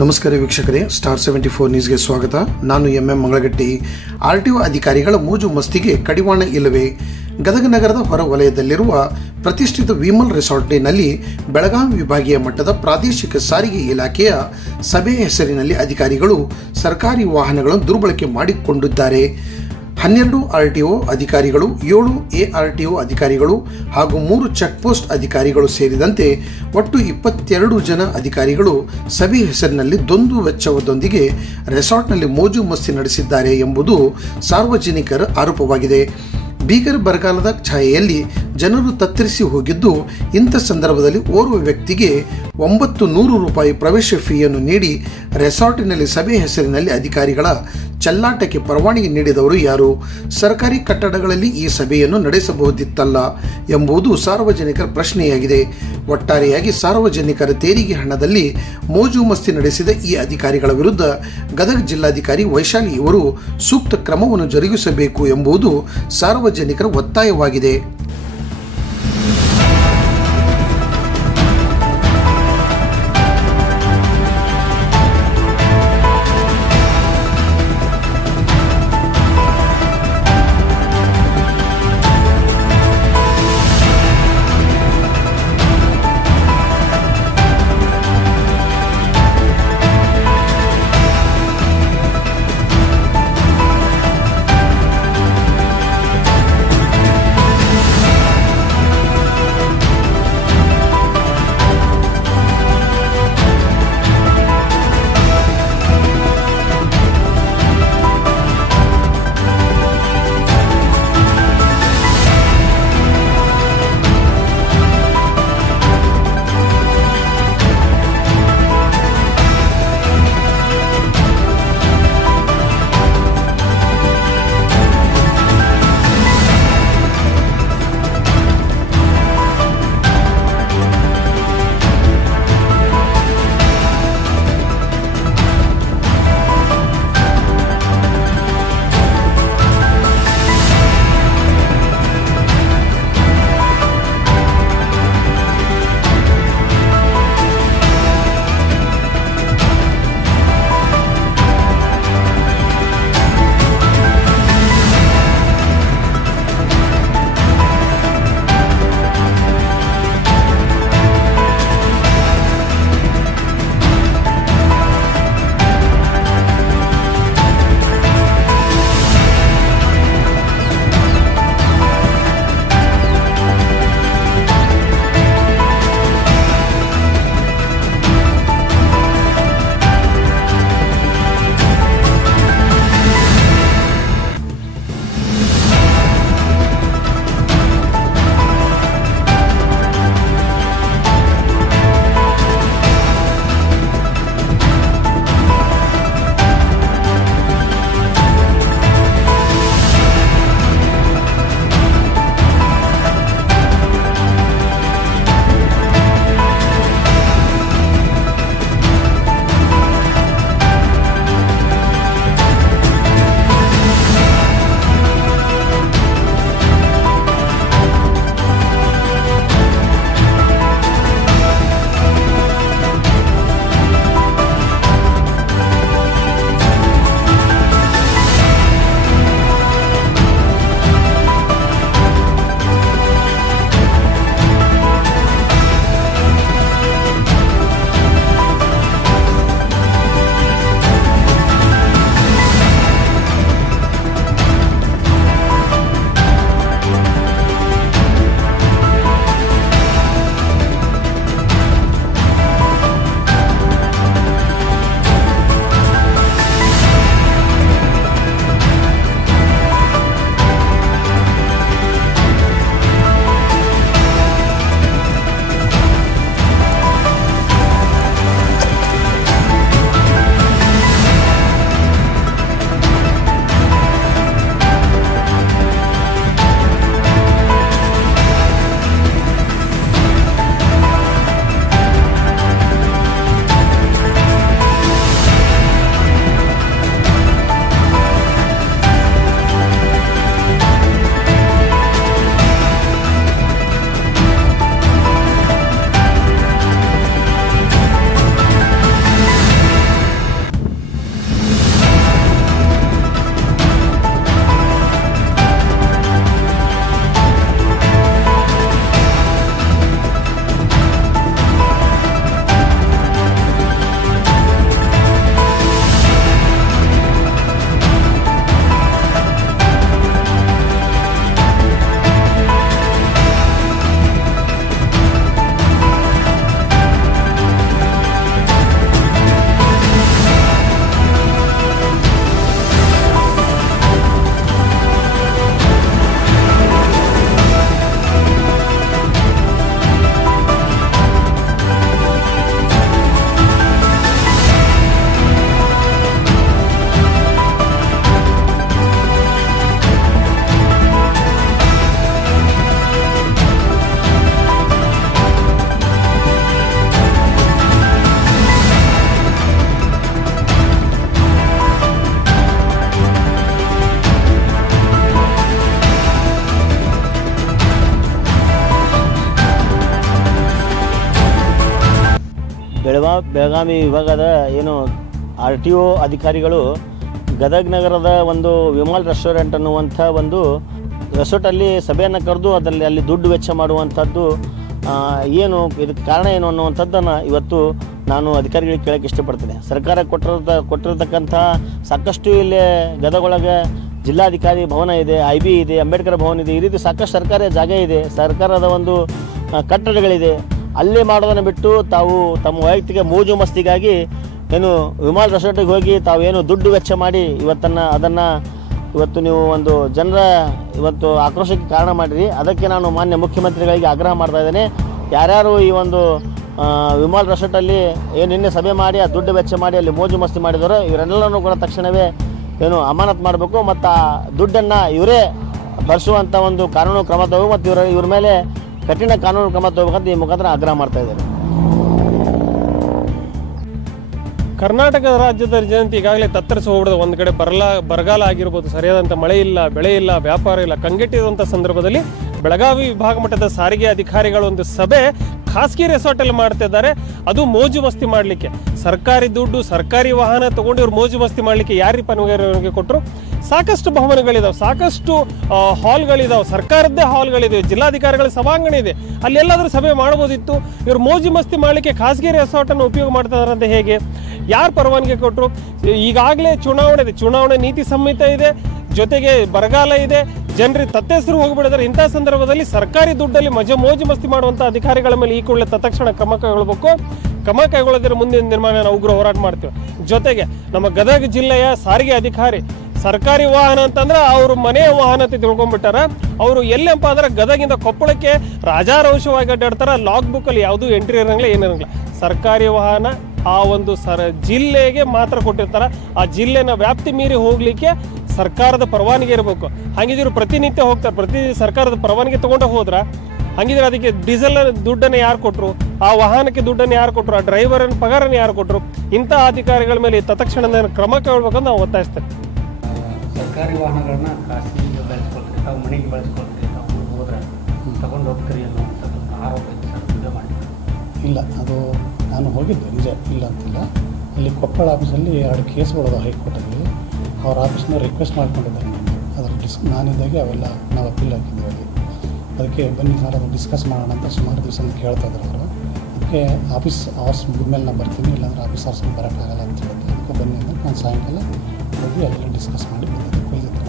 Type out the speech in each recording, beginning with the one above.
ನಮಸ್ಕಾರ ವೀಕ್ಷಕರೇ, ಸ್ಟಾರ್ 74 ನ್ಯೂಸ್ಗೆ ಸ್ವಾಗತ. ನಾನು ಎಂ ಮಂಗಳಗಟ್ಟಿ. ಆರ್ಟಿಒ ಅಧಿಕಾರಿಗಳ ಮೋಜು ಮಸ್ತಿಗೆ ಕಡಿವಾಣ ಇಲ್ಲವೇ? ಗದಗ ನಗರದ ಹೊರ ವಲಯದಲ್ಲಿರುವ ಪ್ರತಿಷ್ಠಿತ ವಿಮಲ್ ರೆಸಾರ್ಟ್ನಲ್ಲಿ ಬೆಳಗಾವಿ ವಿಭಾಗೀಯ ಮಟ್ಟದ ಪ್ರಾದೇಶಿಕ ಸಾರಿಗೆ ಇಲಾಖೆಯ ಸಭೆಯ ಹೆಸರಿನಲ್ಲಿ ಅಧಿಕಾರಿಗಳು ಸರ್ಕಾರಿ ವಾಹನಗಳನ್ನು ದುರ್ಬಳಕೆ ಮಾಡಿಕೊಂಡಿದ್ದಾರೆ. 12 ಆರ್ಟಿಒ ಅಧಿಕಾರಿಗಳು, 7 ಎಆರ್ಟಿಒ ಅಧಿಕಾರಿಗಳು ಹಾಗೂ 3 ಚೆಕ್ಪೋಸ್ಟ್ ಅಧಿಕಾರಿಗಳು ಸೇರಿದಂತೆ ಒಟ್ಟು 22 ಜನ ಅಧಿಕಾರಿಗಳು ಸಭೆ ಹೆಸರಿನಲ್ಲಿ ದ್ವಂದ್ವ ವೆಚ್ಚದೊಂದಿಗೆ ರೆಸಾರ್ಟ್ನಲ್ಲಿ ಮೋಜು ಮಸ್ತಿ ನಡೆಸಿದ್ದಾರೆ ಎಂಬುದು ಸಾರ್ವಜನಿಕರ ಆರೋಪವಾಗಿದೆ. ಭೀಕರ ಬರಗಾಲದ ಛಾಯೆಯಲ್ಲಿ ಜನರು ತತ್ತರಿಸಿ ಹೋಗಿದ್ದು, ಇಂಥ ಸಂದರ್ಭದಲ್ಲಿ ಓರ್ವ ವ್ಯಕ್ತಿಗೆ 900 ರೂಪಾಯಿ ಪ್ರವೇಶ ಫೀಯನ್ನು ನೀಡಿ ರೆಸಾರ್ಟಿನಲ್ಲಿ ಸಭೆ ಹೆಸರಿನಲ್ಲಿ ಅಧಿಕಾರಿಗಳ ಚೆಲ್ಲಾಟಕ್ಕೆ ಪರವಾನಗಿ ನೀಡಿದವರು ಯಾರು? ಸರ್ಕಾರಿ ಕಟ್ಟಡಗಳಲ್ಲಿ ಈ ಸಭೆಯನ್ನು ನಡೆಸಬಹುದಿತ್ತಲ್ಲ ಎಂಬುದು ಸಾರ್ವಜನಿಕರ ಪ್ರಶ್ನೆಯಾಗಿದೆ. ಒಟ್ಟಾರೆಯಾಗಿ ಸಾರ್ವಜನಿಕರ ತೆರಿಗೆ ಹಣದಲ್ಲಿ ಮೋಜು ಮಸ್ತಿ ನಡೆಸಿದ ಈ ಅಧಿಕಾರಿಗಳ ವಿರುದ್ಧ ಗದಗ ಜಿಲ್ಲಾಧಿಕಾರಿ ವೈಶಾಲಿ ಇವರು ಸೂಕ್ತ ಕ್ರಮವನ್ನು ಜರುಗಿಸಬೇಕು ಎಂಬುದು ಸಾರ್ವಜನಿಕರ ಒತ್ತಾಯವಾಗಿದೆ. ಬೆಳಗಾವಿ ವಿಭಾಗದ ಏನು RTO ಅಧಿಕಾರಿಗಳು ಗದಗ ನಗರದ ಒಂದು ವಿಮಲ್ ರೆಸ್ಟೋರೆಂಟ್ ಅನ್ನುವಂಥ ಒಂದು ರೆಸಾರ್ಟಲ್ಲಿ ಸಭೆಯನ್ನು ಕರೆದು ಅಲ್ಲಿ ದುಡ್ಡು ವೆಚ್ಚ ಮಾಡುವಂಥದ್ದು ಏನು ಇದಕ್ಕೆ ಕಾರಣ ಏನು ಅನ್ನುವಂಥದ್ದನ್ನು ಇವತ್ತು ನಾನು ಅಧಿಕಾರಿಗಳಿಗೆ ಕೇಳೋಕ್ಕೆ ಇಷ್ಟಪಡ್ತೇನೆ. ಸರ್ಕಾರ ಕೊಟ್ಟಿರತಕ್ಕಂಥ ಸಾಕಷ್ಟು ಇಲ್ಲೇ ಗದಗೊಳಗೆ ಜಿಲ್ಲಾಧಿಕಾರಿ ಭವನ ಇದೆ, IB ಇದೆ, ಅಂಬೇಡ್ಕರ್ ಭವನ ಇದೆ, ಈ ರೀತಿ ಸಾಕಷ್ಟು ಸರ್ಕಾರಿ ಜಾಗ ಇದೆ, ಸರ್ಕಾರದ ಒಂದು ಕಟ್ಟಡಗಳಿದೆ. ಅಲ್ಲೇ ಮಾಡೋದನ್ನು ಬಿಟ್ಟು ತಾವು ತಮ್ಮ ವೈಯಕ್ತಿಕ ಮೋಜು ಮಸ್ತಿಗಾಗಿ ಏನು ವಿಮಾನ ರೆಸಾರ್ಟಿಗೆ ಹೋಗಿ ತಾವೇನು ದುಡ್ಡು ವೆಚ್ಚ ಮಾಡಿ ಇವತ್ತು ನೀವು ಒಂದು ಜನರ ಇವತ್ತು ಆಕ್ರೋಶಕ್ಕೆ ಕಾರಣ ಮಾಡಿರಿ. ಅದಕ್ಕೆ ನಾನು ಮಾನ್ಯ ಮುಖ್ಯಮಂತ್ರಿಗಳಿಗೆ ಆಗ್ರಹ ಮಾಡ್ತಾ ಇದ್ದೇನೆ. ಯಾರ್ಯಾರು ಈ ಒಂದು ವಿಮಾನ ರೆಸಾರ್ಟಲ್ಲಿ ಏನು ನಿನ್ನೆ ಸಭೆ ಮಾಡಿ ಆ ದುಡ್ಡು ವೆಚ್ಚ ಮಾಡಿ ಅಲ್ಲಿ ಮೋಜು ಮಸ್ತಿ ಮಾಡಿದವರು ಇವರೆಲ್ಲರೂ ಕೂಡ ತಕ್ಷಣವೇ ಏನು ಅಮಾನತು ಮಾಡಬೇಕು ಮತ್ತು ಆ ದುಡ್ಡನ್ನು ಇವರೇ ಭರಿಸುವಂಥ ಒಂದು ಕಾನೂನು ಕ್ರಮ ತಗೋಬೇಕು ಮತ್ತು ಇವ್ರ ಮೇಲೆ ಕಠಿಣ ಕಾನೂನು ಕ್ರಮ ತಗೋಬೇಕಂತ ಈ ಮುಖಾಂತರ ಆಗ್ರಹ ಮಾಡ್ತಾ ಇದ್ದಾರೆ. ಕರ್ನಾಟಕ ರಾಜ್ಯದ ಜನತೆ ಈಗಾಗಲೇ ತತ್ತರಿಸಿ ಹೋಗ್ಬಿಡೋದು. ಒಂದು ಕಡೆ ಬರಗಾಲ ಆಗಿರ್ಬೋದು, ಸರಿಯಾದಂಥ ಮಳೆ ಇಲ್ಲ, ಬೆಳೆ ಇಲ್ಲ, ವ್ಯಾಪಾರ ಇಲ್ಲ, ಕಂಗೆಟ್ಟಿರುವಂಥ ಸಂದರ್ಭದಲ್ಲಿ ಬೆಳಗಾವಿ ವಿಭಾಗ ಮಟ್ಟದ ಸಾರಿಗೆ ಅಧಿಕಾರಿಗಳು ಒಂದು ಸಭೆ ಖಾಸಗಿ ರೆಸಾರ್ಟಲ್ಲಿ ಮಾಡ್ತಿದ್ದಾರೆ. ಅದು ಮೋಜು ಮಸ್ತಿ ಮಾಡಲಿಕ್ಕೆ ಸರ್ಕಾರಿ ದುಡ್ಡು, ಸರ್ಕಾರಿ ವಾಹನ ತೊಗೊಂಡು ಇವ್ರು ಮೋಜು ಮಸ್ತಿ ಮಾಡಲಿಕ್ಕೆ ಯಾರಿಗೆ ಪರವಾನಗಿ ಕೊಟ್ಟರು? ಸಾಕಷ್ಟು ಭವನಗಳಿದಾವೆ, ಸಾಕಷ್ಟು ಹಾಲ್ಗಳಿದಾವೆ, ಸರ್ಕಾರದ್ದೇ ಹಾಲ್ಗಳಿದೆ, ಜಿಲ್ಲಾಧಿಕಾರಿಗಳ ಸಭಾಂಗಣ ಇದೆ, ಅಲ್ಲೆಲ್ಲಾದರೂ ಸಭೆ ಮಾಡ್ಬೋದಿತ್ತು. ಇವ್ರು ಮೋಜು ಮಸ್ತಿ ಮಾಡಲಿಕ್ಕೆ ಖಾಸಗಿ ರೆಸಾರ್ಟನ್ನು ಉಪಯೋಗ ಮಾಡ್ತಿದ್ದಾರೆ ಅಂತ ಹೇಗೆ? ಯಾರು ಪರವಾನಗಿ ಕೊಟ್ಟರು? ಈಗಾಗಲೇ ಚುನಾವಣೆ ನೀತಿ ಸಂಹಿತ ಇದೆ, ಜೊತೆಗೆ ಬರಗಾಲ ಇದೆ, ಜನರಿಗೆ ತತ್ತೆಸರು ಹೋಗಿಬಿಡಿದ್ರೆ ಇಂಥ ಸಂದರ್ಭದಲ್ಲಿ ಸರ್ಕಾರಿ ದುಡ್ಡಲ್ಲಿ ಮೋಜು ಮಸ್ತಿ ಮಾಡುವಂಥ ಅಧಿಕಾರಿಗಳ ಮೇಲೆ ಈ ಕೂಡಲೇ ತತ್ಕ್ಷಣ ಕ್ರಮ ಕೈಗೊಳ್ಳಬೇಕು. ಕ್ರಮ ಕೈಗೊಳ್ಳೋದ್ರ ಮುಂದಿನ ನಿರ್ಮಾಣ ನಾವು ಉಗ್ರ ಹೋರಾಟ ಮಾಡ್ತೀವಿ. ಜೊತೆಗೆ ನಮ್ಮ ಗದಗ ಜಿಲ್ಲೆಯ ಸಾರಿಗೆ ಅಧಿಕಾರಿ ಸರ್ಕಾರಿ ವಾಹನ ಅಂತಂದ್ರೆ ಅವ್ರ ಮನೆಯ ವಾಹನ ಅಂತ ತಿಳ್ಕೊಂಡ್ಬಿಟ್ಟಾರ. ಅವರು ಎಲ್ಲಪ್ಪ ಅಂದ್ರೆ ಗದಗಿಂದ ಕೊಪ್ಪಳಕ್ಕೆ ರಾಜಾರೋಷವಾಗಿ ಅಡ್ಡಾಡ್ತಾರ. ಲಾಗ್ ಬುಕ್ಕಲ್ಲಿ ಯಾವುದೂ ಎಂಟ್ರಿ ಇರೋಂಗಿಲ್ಲ, ಏನಿರೋಂಗಿಲ್ಲ. ಸರ್ಕಾರಿ ವಾಹನ ಆ ಒಂದು ಜಿಲ್ಲೆಗೆ ಮಾತ್ರ ಕೊಟ್ಟಿರ್ತಾರ. ಆ ಜಿಲ್ಲೆನ ವ್ಯಾಪ್ತಿ ಮೀರಿ ಹೋಗ್ಲಿಕ್ಕೆ ಸರ್ಕಾರದ ಪರವಾನಗಿ ಇರಬೇಕು. ಹಾಗಿದ್ರು ಪ್ರತಿನಿತ್ಯ ಹೋಗ್ತಾರೆ, ಪ್ರತಿ ಸರ್ಕಾರದ ಪರವಾನಗಿ ತಗೊಂಡು ಹೋದ್ರ ಹಂಗಿದ್ರೆ ಅದಕ್ಕೆ ಡೀಸೆಲ್ ದುಡ್ಡನ್ನು ಯಾರು ಕೊಟ್ಟರು? ಆ ವಾಹನಕ್ಕೆ ದುಡ್ಡನ್ನು ಯಾರು ಕೊಟ್ಟರು? ಆ ಡ್ರೈವರನ್ನ ಪಗಾರನ್ನು ಯಾರು ಕೊಟ್ಟರು? ಇಂಥ ಅಧಿಕಾರಿಗಳ ಮೇಲೆ ತತ್ಕ್ಷಣದ ಕ್ರಮ ಕೈಗೊಳ್ಬೇಕಂತ ನಾವು ಒತ್ತಾಯಿಸ್ತೇವೆ. ಸರ್ಕಾರಿ ವಾಹನಗಳನ್ನ ಖಾಸಗಿಗೆ ಬಳಸ್ಕೊಳ್ತೀರಿ, ತಾವು ಮನೆಗೆ ಬಳಸ್ಕೊಳ್ತೀರಿ, ತಾವು ಹೋದ್ರೆ ತಗೊಂಡು ಹೋಗ್ತೀರಿ ಅನ್ನುವಂಥದ್ದು ಆರೋಪ ಮಾಡಿ. ಇಲ್ಲ, ಅದು ನಾನು ಹೋಗಿದ್ದೆ, ನಿಜ ಇಲ್ಲ ಅಂತಿಲ್ಲ. ಅಲ್ಲಿ ಕೊಪ್ಪಳ ಆಫೀಸಲ್ಲಿ 2 ಕೇಸ್ಗಳದ ಹೈಕೋರ್ಟಲ್ಲಿ. ಅವ್ರ ಆಫೀಸ್ನ ರಿಕ್ವೆಸ್ಟ್ ಮಾಡ್ಕೊಂಡಿದ್ದಾರೆ. ಅದರ ನಾನಿದ್ದಾಗೆ ಅವೆಲ್ಲ ನಾವು ಅಪೀಲ್ ಹಾಕಿದ್ದೀವಿ. ಅಲ್ಲಿ ಅದಕ್ಕೆ ಬನ್ನಿ ಸರ್ ಅದು ಡಿಸ್ಕಸ್ ಮಾಡೋಣ ಅಂತ ಸುಮಾರು ದಿವಸ ಕೇಳ್ತಾ ಇದ್ರು ಅವರು. ಅದಕ್ಕೆ ಆಫೀಸ್ ಅವರ್ಸ್ ಮುಗಿದ್ಮೇಲೆ ನಾನು ಬರ್ತೀನಿ, ಇಲ್ಲಾಂದರೆ ಆಫೀಸ್ ಅವರ್ಸ್ ಬರೋಕ್ಕಾಗಲ್ಲ ಅಂತ ಹೇಳಿದೆ. ಅದಕ್ಕೆ ಬನ್ನಿ ಅಂದರೆ ನಾನು ಸಾಯಂಕಾಲ ಹೋಗಿ ಅಲ್ಲೆಲ್ಲ ಡಿಸ್ಕಸ್ ಮಾಡಿ ಬಂದಿದ್ದೆ. ಕೊಯ್ದಿದ್ದೆ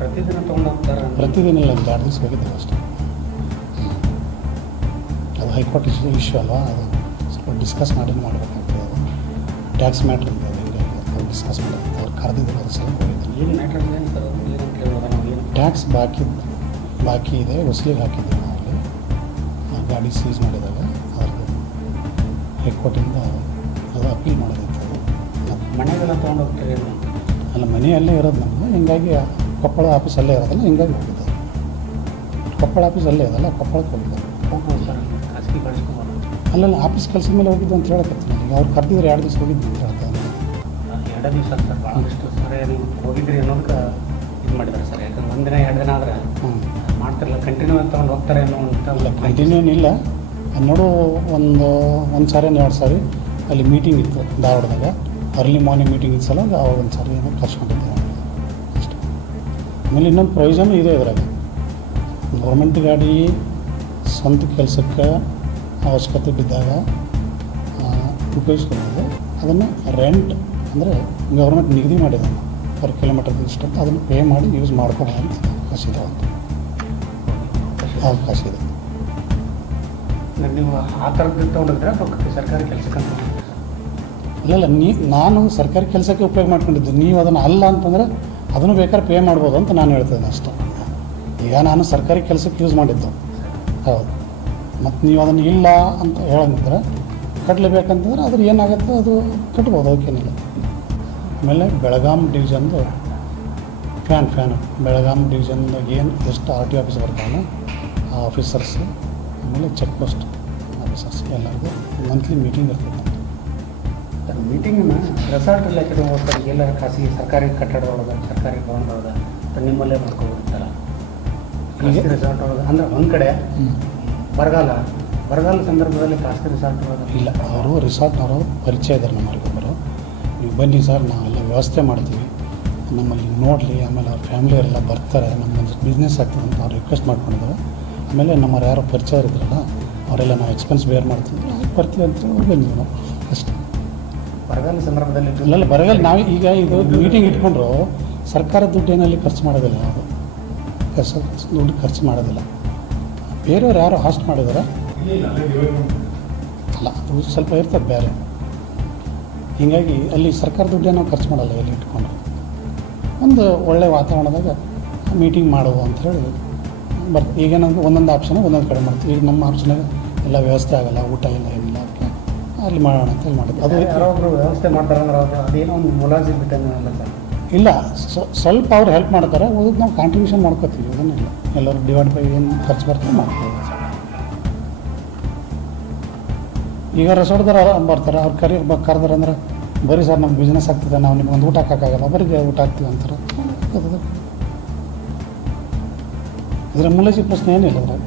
ಪ್ರತಿದಿನ ತೊಗೊಂಡು ಹೋಗ್ತಾರೆ? ಪ್ರತಿದಿನ ಇಲ್ಲ, 2 ದಿವಸ ಹೋಗಿದ್ದೇವೆ ಅಷ್ಟೇ. ಅದು ಹೈಕೋರ್ಟ್ ಇಶ್ಯೂ ಅಲ್ವಾ, ಅದು ಸ್ವಲ್ಪ ಡಿಸ್ಕಸ್ ಮಾಡಿ ಮಾಡಬೇಕಾಗ್ತದೆ. ಅದು ಟ್ಯಾಕ್ಸ್ ಮ್ಯಾಟ್ರ್ ಇದೆ, ಅದು ಹಿಂಗಾಗಿ ಅದು ಡಿಸ್ಕಸ್ ಮಾಡೋದು. ಅವ್ರು ಕರೆದಿದ್ರು, ಅದು ಸಲ ಹೋಗಿದ್ದೀನಿ. ಏನು ಮ್ಯಾಟ್ರ್ ಏನು ಸರ್? ಏನು ಕೇಳೋದ ನಾವು? ಏನು ಟ್ಯಾಕ್ಸ್ ಬಾಕಿ ಇದೆ, ವಸೂಲಿಗೆ ಹಾಕಿದ್ದೀವಿ ನಾವು. ಅಲ್ಲಿ ಆ ಗಾಡಿ ಸೀಸ್ ಮಾಡಿದಾಗ ಅದ್ರದ್ದು ಹೈಕೋರ್ಟಿಂದ ಅದು ಅಪೀಲ್ ಮಾಡೋದಿತ್ತು. ಅದು ಮನೆಗೆಲ್ಲ ತೊಗೊಂಡು ಹೋಗ್ತಾರೆ ಅಲ್ಲ, ಮನೆಯಲ್ಲೇ ಇರೋದು ನಮ್ಮದು. ಹಿಂಗಾಗಿ ಕೊಪ್ಪಳ ಆಫೀಸಲ್ಲೇ ಇರೋದಲ್ಲ, ಹಿಂಗಾಗಿ ಹೋಗಿದ್ದು. ಕೊಪ್ಪಳ ಆಫೀಸಲ್ಲೇ ಇದಲ್ಲ, ಕೊಪ್ಪಳಕ್ಕೆ ಹೋಗಿದ್ದು. ಹೋಗ್ಬೋದು ಸರ್, ಖಾಸಗಿ ಬಳಸ್ಕೊಬೋದು. ಅಲ್ಲಲ್ಲ, ಆಫೀಸ್ ಕೆಲಸದ ಮೇಲೆ ಹೋಗಿದ್ದು ಅಂತ ಹೇಳಕತ್ತೀನಿ. ಈಗ ಅವ್ರು ಕರೆದಿದ್ರೆ 2 ದಿವಸ ಹೋಗಿದ್ದು ಅಂತ ಹೇಳ್ತಾರೆ. 2 ದಿವಸ ಸರ್, ಭಾಳಷ್ಟು ಸರಿ ನೀವು ಹೋಗಿದ್ರಿ ಅನ್ನೋದಕ್ಕೆ ಇದು ಮಾಡಿದ್ದಾರೆ ಸರ್. ಯಾಕಂದ್ರೆ 1 ದಿನ 2 ದಿನ ಆದರೆ ಮಾಡ್ತಿರಲ್ಲ, ಕಂಟಿನ್ಯೂ ತೊಗೊಂಡು ಹೋಗ್ತಾರೆ ಅನ್ನೋಂಥ. ಇಲ್ಲ, ಕಂಟಿನ್ಯೂ ಏನಿಲ್ಲ. ನೋಡು, ಒಂದು ಸಾರಿ 2 ಸಾರಿ ಅಲ್ಲಿ ಮೀಟಿಂಗ್ ಇತ್ತು ಧಾರವಾಡದಾಗ. ಅರ್ಲಿ ಮಾರ್ನಿಂಗ್ ಮೀಟಿಂಗ್ ಇದ್ದ ಸಲ ಅವಾಗ ಒಂದು ಸಾರಿ ಏನೋ ಕರ್ಸ್ಕೊಂಡಿದ್ದೆ ಅಷ್ಟೇ. ಆಮೇಲೆ ಇನ್ನೊಂದು ಪ್ರೊವಿಷನ್ ಇದೆ ಇದರಾಗ. ಗೌರ್ಮೆಂಟ್ ಗಾಡಿ ಸ್ವಂತ ಕೆಲಸಕ್ಕೆ ಅವಶ್ಯಕತೆ ಬಿದ್ದಾಗ ಉಪಯೋಗಿಸ್ಕೊಬೋದು. ಅದನ್ನು ರೆಂಟ್ ಅಂದರೆ ಗೌರ್ಮೆಂಟ್ ನಿಗದಿ ಮಾಡಿದೆ ಪರ್ ಕಿಲೋಮೀಟರ್ಗೆ ಇಷ್ಟ ಅಂತ, ಅದನ್ನು ಪೇ ಮಾಡಿ ಯೂಸ್ ಮಾಡ್ಕೊಬೋದು ಅಂತ ಅವಕಾಶ ಇದೆ. ಅವಕಾಶ ಇದೆ. ನೀವು ಆ ಥರದ್ದು ತೊಗೊಂಡಿದ್ರೆ ಸರ್ಕಾರಿ ಕೆಲಸಕ್ಕೆ? ಅಲ್ಲಲ್ಲ, ನಾನು ಸರ್ಕಾರಿ ಕೆಲಸಕ್ಕೆ ಉಪಯೋಗ ಮಾಡ್ಕೊಂಡಿದ್ದು. ನೀವು ಅದನ್ನು ಅಲ್ಲ ಅಂತಂದರೆ ಅದನ್ನು ಬೇಕಾದ್ರೆ ಪೇ ಮಾಡ್ಬೋದು ಅಂತ ನಾನು ಹೇಳ್ತೇನೆ ಅಷ್ಟೇ. ಈಗ ನಾನು ಸರ್ಕಾರಿ ಕೆಲಸಕ್ಕೆ ಯೂಸ್ ಮಾಡಿದ್ದು, ಹೌದು. ಮತ್ತು ನೀವು ಅದನ್ನು ಇಲ್ಲ ಅಂತ ಹೇಳಂಗಿದ್ರೆ ಕಟ್ಟಲೇಬೇಕಂತಂದ್ರೆ ಅದ್ರ ಏನಾಗುತ್ತೆ ಅದು ಕಟ್ಬೋದು, ಅದಕ್ಕೇನಿಲ್ಲ. ಆಮೇಲೆ ಬೆಳಗಾಂ ಡಿವಿಷನ್ದು ಫ್ಯಾನ್ ಬೆಳಗಾಂ ಡಿವಿಷನ್ದಾಗ ಏನು ಎಷ್ಟು RTO ಆಫೀಸ್ ಬರ್ತಾವೆ ಆ ಆಫೀಸರ್ಸ್, ಆಮೇಲೆ ಚೆಕ್ ಪೋಸ್ಟ್ ಆಫೀಸರ್ಸ್ ಎಲ್ಲರಿಗೂ ಮಂತ್ಲಿ ಮೀಟಿಂಗ್ ಇರ್ತದೆ. ಸರ್, ಮೀಟಿಂಗನ್ನು ರೆಸಾರ್ಟ್ ಇಲಾಖೆ ಹೋಗ್ತಾರೆ, ಎಲ್ಲ ಖಾಸಗಿ ಸರ್ಕಾರಿ ಕಟ್ಟಡದೊಳಗೆ, ಸರ್ಕಾರಿ ಭವನದೊಳಗೆ ನಿಮ್ಮಲ್ಲೇ ಮಾಡ್ಕೊಬೋದಿತ್ತಲ್ಲ ಖಾಸಗಿ ರೆಸಾರ್ಟ್ ಒಳಗೆ. ಅಂದರೆ ಒಂದು ಕಡೆ ಬರಗಾಲ, ಬರಗಾಲ ಸಂದರ್ಭದಲ್ಲಿ ಖಾಸಗಿ ರಿಸಾರ್ಟ್ ಇಲ್ಲ, ಅವರು ರಿಸಾರ್ಟ್ನವರು ಪರಿಚಯ ಇದ್ದಾರೆ ನಮ್ಮರಿಗೊಬ್ಬರು. ನೀವು ಬನ್ನಿ ಸರ್, ನಾವೆಲ್ಲ ವ್ಯವಸ್ಥೆ ಮಾಡ್ತೀವಿ, ನಮ್ಮಲ್ಲಿ ನೋಡಲಿ, ಆಮೇಲೆ ಅವ್ರ ಫ್ಯಾಮಿಲಿಯವರೆಲ್ಲ ಬರ್ತಾರೆ, ನಮ್ಮೊಂದು ಬಿಸ್ನೆಸ್ ಆಗ್ತದೆ ಅಂತ ಅವ್ರು ರಿಕ್ವೆಸ್ಟ್ ಮಾಡ್ಕೊಂಡಿದ್ದಾರೆ. ಆಮೇಲೆ ನಮ್ಮವ್ರು ಯಾರೋ ಪರಿಚಯ ಇದ್ರಲ್ಲ ಅವರೆಲ್ಲ ನಾವು ಎಕ್ಸ್ಪೆನ್ಸ್ ಬೇರ್ ಮಾಡ್ತಿದ್ರು, ಅದಕ್ಕೆ ಬರ್ತೀವಿ ಅಂತ ಬಂದ್ವಿ ನಾವು ಅಷ್ಟೇ. ಬರಗಾಲ ಸಂದರ್ಭದಲ್ಲಿ ಇಲ್ಲ ಬರಗಾಲ ನಾವು ಈಗ ಇದು ಮೀಟಿಂಗ್ ಇಟ್ಕೊಂಡ್ರು ಸರ್ಕಾರ ದುಡ್ಡು ಏನಲ್ಲಿ ಖರ್ಚು ಮಾಡೋದಿಲ್ಲ, ನಾವು ದುಡ್ಡು ಖರ್ಚು ಮಾಡೋದಿಲ್ಲ. ಬೇರೆಯವ್ರು ಯಾರು ಹಾಸ್ಟ್ ಮಾಡಿದಾರೆ ಅಲ್ಲ, ಅದು ಸ್ವಲ್ಪ ಇರ್ತದೆ ಬೇರೆ. ಹೀಗಾಗಿ ಅಲ್ಲಿ ಸರ್ಕಾರ ದುಡ್ಡೇ ನಾವು ಖರ್ಚು ಮಾಡಲ್ಲ. ಎಲ್ಲಿ ಇಟ್ಕೊಂಡ್ರೆ ಒಂದು ಒಳ್ಳೆಯ ವಾತಾವರಣದಾಗ ಮೀಟಿಂಗ್ ಮಾಡೋದು ಅಂಥೇಳಿ ಬರ್ತೀವಿ. ಈಗ ನಮ್ಗೆ ಒಂದೊಂದು ಆಪ್ಷನ್ ಒಂದೊಂದು ಕಡೆ ಮಾಡ್ತೀವಿ. ಈಗ ನಮ್ಮ ಆಪ್ಷನಾಗ ಎಲ್ಲ ವ್ಯವಸ್ಥೆ ಆಗಲ್ಲ, ಊಟ ಇಲ್ಲ, ಏನಿಲ್ಲ, ಅದಕ್ಕೆ ಅಲ್ಲಿ ಮಾಡೋಣ ಅಂತೇಳಿ ಮಾಡಿದ್ವಿ. ಅದು ಯಾರೊಬ್ಬರು ವ್ಯವಸ್ಥೆ ಮಾಡ್ತಾರೆ ಅಂದ್ರೆ ಅವ್ರು ಅದೇನೋ ಒಂದು ಮುಲಾಜಿಮ್ ಬಿಟ್ಟೇನೋ ಅಲ್ಲ ಸರ್. ಇಲ್ಲ, ಸ್ವಲ್ಪ ಅವ್ರು ಹೆಲ್ಪ್ ಮಾಡ್ತಾರೆ, ಓದಕ್ಕೆ ನಾವು ಕಾಂಟ್ರಿಬ್ಯೂಷನ್ ಮಾಡ್ಕೋತೀವಿ. ಅದನ್ನಿಲ್ಲ, ಎಲ್ಲರೂ ಡಿವೈಡ್ ಬೈ ಏನು ಖರ್ಚು ಬರ್ತೀವಿ ಮಾಡ್ತೀವಿ. ಈಗ ರೆಸಾರ್ಟ್ದಾರ ಬರ್ತಾರೆ, ಅವ್ರು ಕರೆದ್ರೆ ಅಂದ್ರೆ ಬರೀ ಸರ್ ನಮ್ಮ ಬಿಸ್ನೆಸ್ ಆಗ್ತದೆ, ನಾವು ನಿಮ್ಗೊಂದು ಊಟ ಹಾಕೋಕ್ಕಾಗಲ್ಲ, ಬರೀ ಊಟ ಹಾಕ್ತೀವಿ ಅಂತಾರೆ. ಇದರ ಮುಲಾಜಿ ಪ್ರಶ್ನೆ ಏನಿಲ್ಲ ಅದ್ರಾಗ.